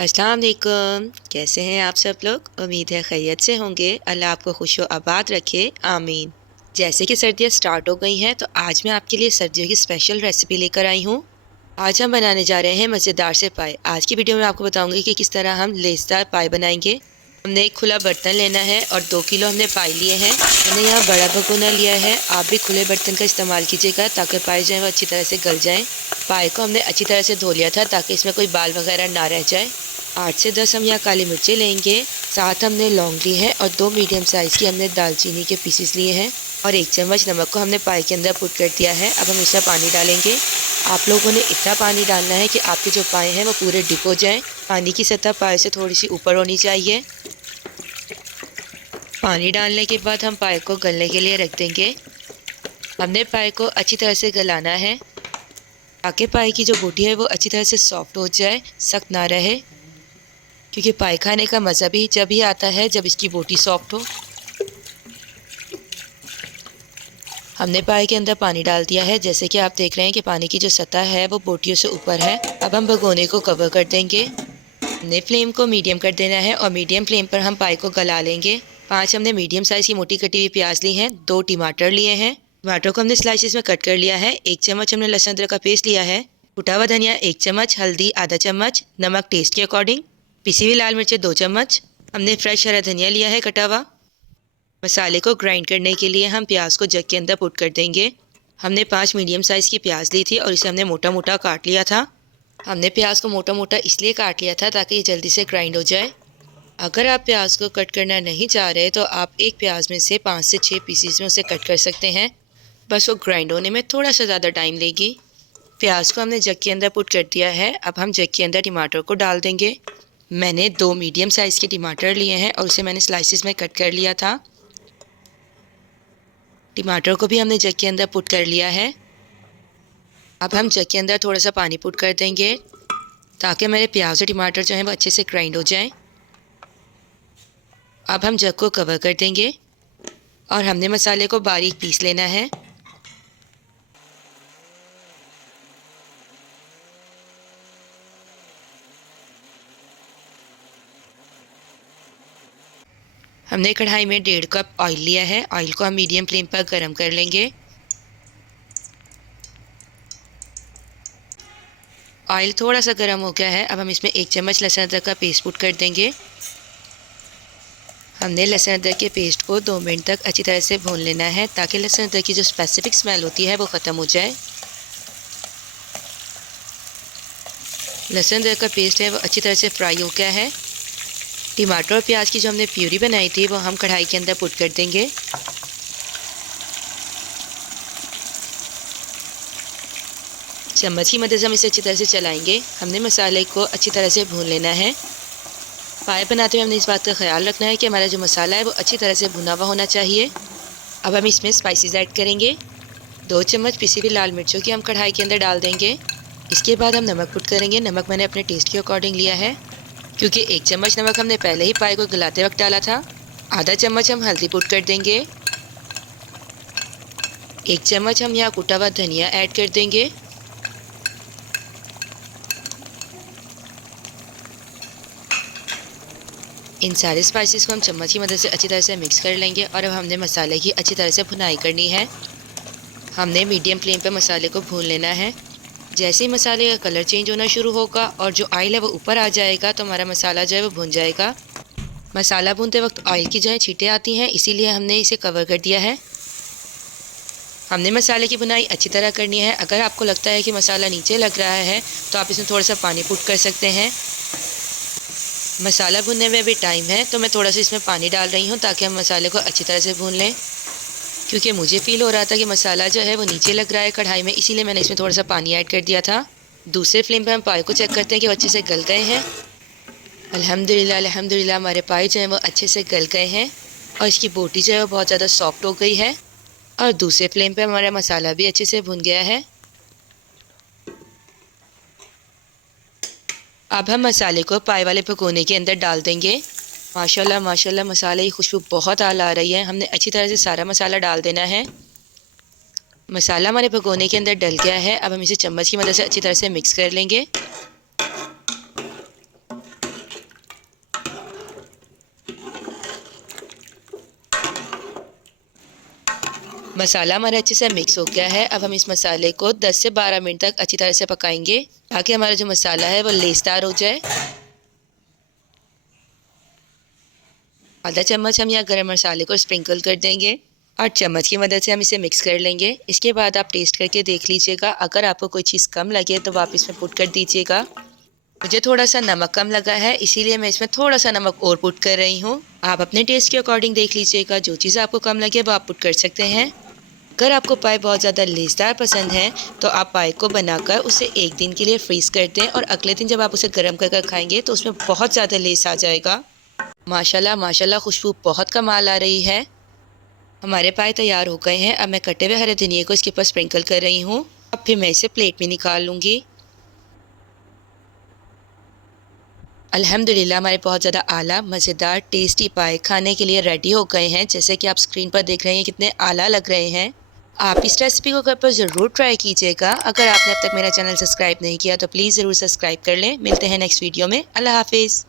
अस्सलाम वालेकुम। कैसे हैं आप सब लोग? उम्मीद है खैरियत से होंगे। अल्लाह आपको खुश आबाद रखे, आमीन। जैसे कि सर्दियाँ स्टार्ट हो गई हैं तो आज मैं आपके लिए सर्दियों की स्पेशल रेसिपी लेकर आई हूँ। आज हम बनाने जा रहे हैं मज़ेदार से पाए। आज की वीडियो में आपको बताऊंगी कि किस तरह हम लेसदार पाए बनाएंगे। हमने एक खुला बर्तन लेना है और 2 किलो हमने पाए लिए हैं। मैंने यहाँ बड़ा भगोना लिया है। आप भी खुले बर्तन का इस्तेमाल कीजिएगा ताकि पाए जो है वो अच्छी तरह से गल जाएँ। पाए को हमने अच्छी तरह से धो लिया था ताकि इसमें कोई बाल वगैरह ना रह जाए। 8 से 10 हम यहाँ काली मिर्चें लेंगे। 7 हमने लौंग ली है और 2 मीडियम साइज़ की हमने दालचीनी के पीसेस लिए हैं और 1 चम्मच नमक को हमने पाए के अंदर पुट कर दिया है। अब हम इसमें पानी डालेंगे। आप लोगों ने इतना पानी डालना है कि आपके जो पाए हैं वो पूरे डिप हो जाएं। पानी की सतह पाए से थोड़ी सी ऊपर होनी चाहिए। पानी डालने के बाद हम पाए को गलने के लिए रख देंगे। हमने पाए को अच्छी तरह से गलाना है ताकि पाए की जो बोटी है वो अच्छी तरह से सॉफ्ट हो जाए, सख्त ना रहे, क्योंकि पाए खाने का मज़ा भी जब ही आता है जब इसकी बोटी सॉफ्ट हो। हमने पाए के अंदर पानी डाल दिया है। जैसे कि आप देख रहे हैं कि पानी की जो सतह है वो बोटियों से ऊपर है। अब हम भगोने को कवर कर देंगे। हमने फ्लेम को मीडियम कर देना है और मीडियम फ्लेम पर हम पाए को गला लेंगे। 5 हमने मीडियम साइज़ की मोटी कटी हुई प्याज ली हैं। 2 टमाटर लिए हैं। टमाटर को हमने स्लाइसिस में कट कर लिया है। 1 चम्मच हमने लहसुन अदरक का पेस्ट लिया है। कुटा हुआ धनिया 1 चम्मच, हल्दी आधा चम्मच, नमक टेस्ट के अकॉर्डिंग, पिसी हुई लाल मिर्चें 2 चम्मच। हमने फ्रेश हरा धनिया लिया है कटा हुआ। मसाले को ग्राइंड करने के लिए हम प्याज को जग के अंदर पुट कर देंगे। हमने 5 मीडियम साइज़ की प्याज ली थी और इसे हमने मोटा मोटा काट लिया था। हमने प्याज को मोटा मोटा इसलिए काट लिया था ताकि ये जल्दी से ग्राइंड हो जाए। अगर आप प्याज को कट करना नहीं चाह रहे तो आप एक प्याज में से 5 से 6 पीसीस में उसे कट कर सकते हैं। बस वो ग्राइंड होने में थोड़ा सा ज़्यादा टाइम लेगी। प्याज को हमने जग के अंदर पुट कर दिया है। अब हम जग के अंदर टमाटर को डाल देंगे। मैंने 2 मीडियम साइज़ के टमाटर लिए हैं और उसे मैंने स्लाइसिस में कट कर लिया था। टमाटर को भी हमने जग के अंदर पुट कर लिया है। अब हम जग के अंदर थोड़ा सा पानी पुट कर देंगे ताकि हमारे प्याज और टमाटर जो हैं वो अच्छे से ग्राइंड हो जाएं। अब हम जग को कवर कर देंगे और हमने मसाले को बारीक पीस लेना है। हमने कढ़ाई में 1.5 कप ऑयल लिया है। ऑयल को हम मीडियम फ्लेम पर गर्म कर लेंगे। ऑयल थोड़ा सा गर्म हो गया है। अब हम इसमें 1 चम्मच लहसुन अदरक का पेस्ट पुट कर देंगे। हमने लहसुन अदरक के पेस्ट को 2 मिनट तक अच्छी तरह से भून लेना है ताकि लहसुन अदरक की जो स्पेसिफिक स्मेल होती है वो ख़त्म हो जाए। लहसुन अदरक का पेस्ट है वो अच्छी तरह से फ्राई हो गया है। टमाटर और प्याज की जो हमने प्यूरी बनाई थी वो हम कढ़ाई के अंदर पुट कर देंगे। चम्मच की मदद से हम इसे अच्छी तरह से चलाएंगे। हमने मसाले को अच्छी तरह से भून लेना है। पाए बनाते हुए हमने इस बात का ख्याल रखना है कि हमारा जो मसाला है वो अच्छी तरह से भुना हुआ होना चाहिए। अब हम इसमें स्पाइसेस ऐड करेंगे। 2 चम्मच पिसी हुई लाल मिर्चों की हम कढ़ाई के अंदर डाल देंगे। इसके बाद हम नमक पुट करेंगे। नमक मैंने अपने टेस्ट के अकॉर्डिंग लिया है, क्योंकि 1 चम्मच नमक हमने पहले ही पाए को गलाते वक्त डाला था। आधा चम्मच हम हल्दी पुट कर देंगे। 1 चम्मच हम यहाँ कुटा हुआ धनिया ऐड कर देंगे। इन सारे स्पाइसेस को हम चम्मच की मदद से अच्छी तरह से मिक्स कर लेंगे और अब हमने मसाले की अच्छी तरह से भुनाई करनी है। हमने मीडियम फ्लेम पर मसाले को भून लेना है। जैसे ही मसाले का कलर चेंज होना शुरू होगा और जो ऑयल है वो ऊपर आ जाएगा तो हमारा मसाला जो है वो भुन जाएगा। मसाला भूनते वक्त ऑयल की जो है छींटें आती हैं, इसीलिए हमने इसे कवर कर दिया है। हमने मसाले की बुनाई अच्छी तरह करनी है। अगर आपको लगता है कि मसाला नीचे लग रहा है तो आप इसमें थोड़ा सा पानी पुट कर सकते हैं। मसाला भूनने में भी टाइम है तो मैं थोड़ा सा इसमें पानी डाल रही हूँ ताकि हम मसाले को अच्छी तरह से भून लें, क्योंकि मुझे फ़ील हो रहा था कि मसाला जो है वो नीचे लग रहा है कढ़ाई में, इसीलिए मैंने इसमें थोड़ा सा पानी ऐड कर दिया था। दूसरे फ्लेम पर हम पाए को चेक करते हैं कि वो अच्छे से गल गए हैं। अल्हम्दुलिल्लाह अल्हम्दुलिल्लाह हमारे पाए जो हैं वो अच्छे से गल गए हैं और इसकी बोटी जो है वो बहुत ज़्यादा सॉफ्ट हो गई है और दूसरे फ्लेम पर हमारा मसाला भी अच्छे से भुन गया है। अब हम मसाले को पाए वाले भगोने के अंदर डाल देंगे। माशाल्लाह माशाल्लाह मसाले की खुशबू बहुत आला आ रही है। हमने अच्छी तरह से सारा मसाला डाल देना है। मसाला हमारे भगोने के अंदर डल गया है। अब हम इसे चम्मच की मदद से अच्छी तरह से मिक्स कर लेंगे। मसाला हमारा अच्छे से मिक्स हो गया है। अब हम इस मसाले को 10 से 12 मिनट तक अच्छी तरह से पकाएंगे ताकि हमारा जो मसाला है वो लेसदार हो जाए। आधा चम्मच हम यहाँ गरम मसाले को स्प्रिंकल कर देंगे और चम्मच की मदद से हम इसे मिक्स कर लेंगे। इसके बाद आप टेस्ट करके देख लीजिएगा, अगर आपको कोई चीज़ कम लगे तो आप इसमें पुट कर दीजिएगा। मुझे थोड़ा सा नमक कम लगा है, इसीलिए मैं इसमें थोड़ा सा नमक और पुट कर रही हूँ। आप अपने टेस्ट के अकॉर्डिंग देख लीजिएगा, जो चीज़ आपको कम लगे वो आप पुट कर सकते हैं। अगर आपको पाए बहुत ज़्यादा लेसदार पसंद है तो आप पाए को बनाकर उसे एक दिन के लिए फ्रीज़ कर दें और अगले दिन जब आप उसे गर्म कर खाएंगे तो उसमें बहुत ज़्यादा लेस आ जाएगा। माशाल्लाह माशाल्लाह, खुशबू बहुत कमाल आ रही है। हमारे पाए तैयार हो गए हैं। अब मैं कटे हुए हरे धनिया को इसके ऊपर स्प्रिंकल कर रही हूँ। अब फिर मैं इसे प्लेट में निकाल लूँगी। अल्हम्दुलिल्लाह हमारे बहुत ज़्यादा आला मज़ेदार टेस्टी पाए खाने के लिए रेडी हो गए हैं। जैसे कि आप स्क्रीन पर देख रहे हैं कितने आला लग रहे हैं। आप इस रेसिपी को घर पर ज़रूर ट्राई कीजिएगा। अगर आपने अब तक मेरा चैनल सब्सक्राइब नहीं किया तो प्लीज़ ज़रूर सब्सक्राइब कर लें। मिलते हैं नेक्स्ट वीडियो में। अल्लाह हाफिज़।